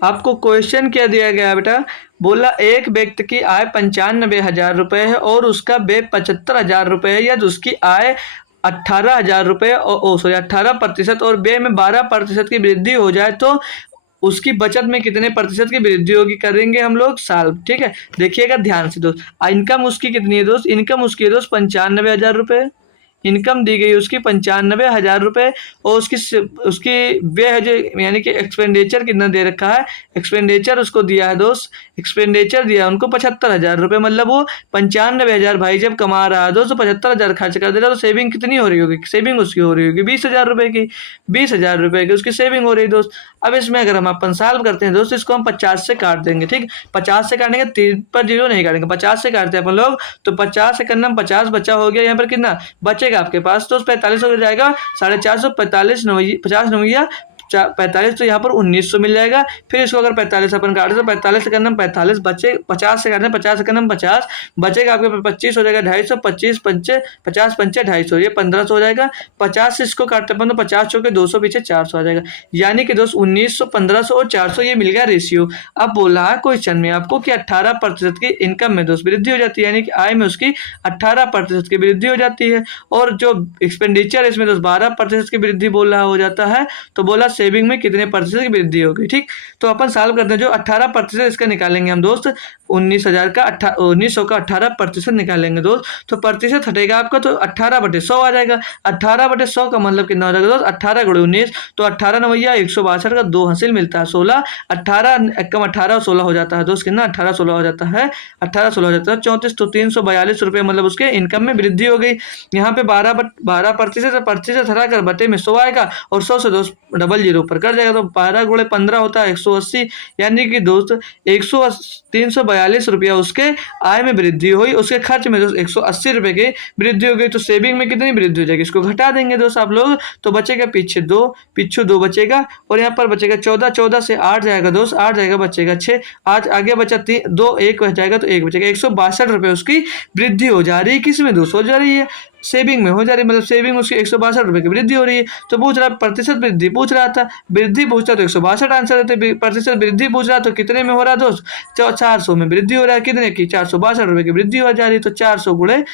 आपको क्वेश्चन क्या दिया गया है बेटा? बोला एक व्यक्ति की आय 95,000 रुपए है और उसका व्यय 75,000 रुपए है, या उसकी आय 18,000 रुपए सॉरी 18% और व्यय में 12% की वृद्धि हो जाए तो उसकी बचत में कितने प्रतिशत की वृद्धि होगी? करेंगे हम लोग सॉल्व, ठीक है। देखिएगा ध्यान से दोस्त, इनकम उसकी कितनी है दोस्त? इनकम उसकी है दोस्त 95,000 रुपए। इनकम दी गई उसकी 95,000 रुपए और उसकी व्यय है जो, यानी कि एक्सपेंडिचर कितना दे रखा है? एक्सपेंडिचर उसको दिया है दोस्त, एक्सपेंडिचर दिया है उनको 75,000 रुपए। मतलब वो 95,000 भाई जब कमा रहा है दोस्त तो 75,000 खर्च कर दे रहा है, तो सेविंग कितनी हो रही होगी? सेविंग उसकी हो रही होगी 20,000 रुपए की। 20,000 रुपए की उसकी सेविंग हो रही है दोस्त। अब इसमें अगर हम अपन सॉल्व करते हैं दोस्त, इसको हम 50 से काट देंगे, ठीक। 50 से काटेंगे, 3 पर 0 नहीं काटेंगे, 50 से काटते हैं अपन लोग, तो 50 सेकंड में 50 बचा हो गया। यहाँ पर कितना बचेगा आपके पास? तो 45 हो जाएगा, 450, 45 50 नवैया 45, तो यहाँ पर 1900 मिल जाएगा। फिर इसको अगर 45 अपन काटे तो 45 सेकंड में 45 बचे, 50 से काटने 50 सेकंड में 50 बचेगा आपके पास, 25 हो जाएगा 250, 25 पंचे 50 पंचे 250, ये 1500 हो जाएगा। 50 से इसको काटते अपन तो 50 चौके 200 पीछे 400 आ जाएगा। यानी कि दोस्त 1900, 1500 और 400 ये मिल गया रेशियो। अब बोला है क्वेश्चन में आपको कि 18% की इनकम में दोस्त वृद्धि हो जाती है, यानी कि आय में उसकी 18% की वृद्धि हो जाती है। और जो एक्सपेंडिचर है इसमें दोस्त 12% की वृद्धि बोल रहा हो जाता है, तो बोला सेविंग में कितने प्रतिशत की वृद्धि होगी, ठीक। तो अपन सॉल्व करते हैं, जो 18% इसका निकालेंगे हम दोस्त, 19,000 का 1900 का 18% निकालेंगे दोस्त, तो प्रतिशत हटेगा आपका तो 18/100 आ जाएगा। 18/100 का मतलब कितना हो जाएगा दोस्त? 18 गुणे 19, तो 18 नवैया 162 का 2 हासिल मिलता है 16, 18 कम 18 और 16 हो जाता है दोस्त, कितना 18 16 हो जाता है, 18 16 हो जाता है 34, तो 342 रुपये मतलब उसके इनकम में वृद्धि हो गई। यहाँ पे 12% हटा कर बटे में 100 आएगा और 100 से दोस्त डबल जीरो पर कर जाएगा, तो 12 गुणे 15 होता है 180, यानी कि दोस्त 342 रुपया उसके आय में वृद्धि हुई, उसके खर्च में दोस्त 180 रुपए की वृद्धि हो गई। तो सेविंग में कितनी वृद्धि हो जाएगी? इसको घटा देंगे दोस्त आप लोग, तो बचेगा पीछे 2, पीछू 2 बचेगा और यहाँ पर बचेगा 14, 14 से 8 जाएगा दोस्त, 8 जाएगा बचेगा 6, 8 आगे बचा 2, 1 बच जाएगा तो 1 बचेगा। 162 रुपये उसकी वृद्धि हो जा रही है, किसमें दोस्त? हो जा रही है सेविंग में, हो जा रही है, मतलब सेविंग उसकी 162 रुपए की वृद्धि हो रही है। तो पूछ रहा प्रतिशत वृद्धि पूछ रहा था, वृद्धि पूछता तो 162 आंसर देते, प्रतिशत वृद्धि पूछ रहा तो कितने में हो रहा दोस्त? 400 में वृद्धि हो रहा है, कितने की? 462 रुपए की वृद्धि हो जा रही है, तो 400 गुणे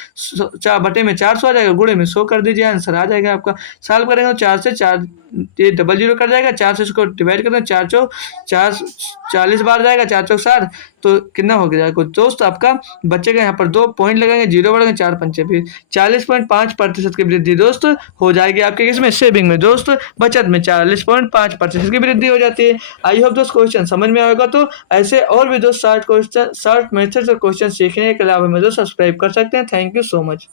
बटे में 400 आ जाएगा, गुणे में 100 कर दीजिए, आंसर आ जाएगा आपका। सॉल्व करेंगे तो 4 से 4 ये डबल जीरो कर जाएगा, 4 से इसको डिवाइड करते हैं, 4 चौक 4 40 बार जाएगा, 4 चौक 60, तो कितना हो गया दोस्त? आपका बचेगा यहाँ पर 2 पॉइंट लगेंगे, 0 बढ़ेंगे, 4 पंचे फिर 40.5% की वृद्धि दोस्त हो जाएगी आपके इसमें सेविंग में दोस्त, बचत में 40.5% की वृद्धि हो जाती है। आई होप दोस्त क्वेश्चन समझ में आएगा। तो ऐसे और भी दोस्त शॉर्ट मेथड और क्वेश्चन सीखने के लिए आप हमें दोस्त सब्सक्राइब कर सकते हैं। Thank you so much.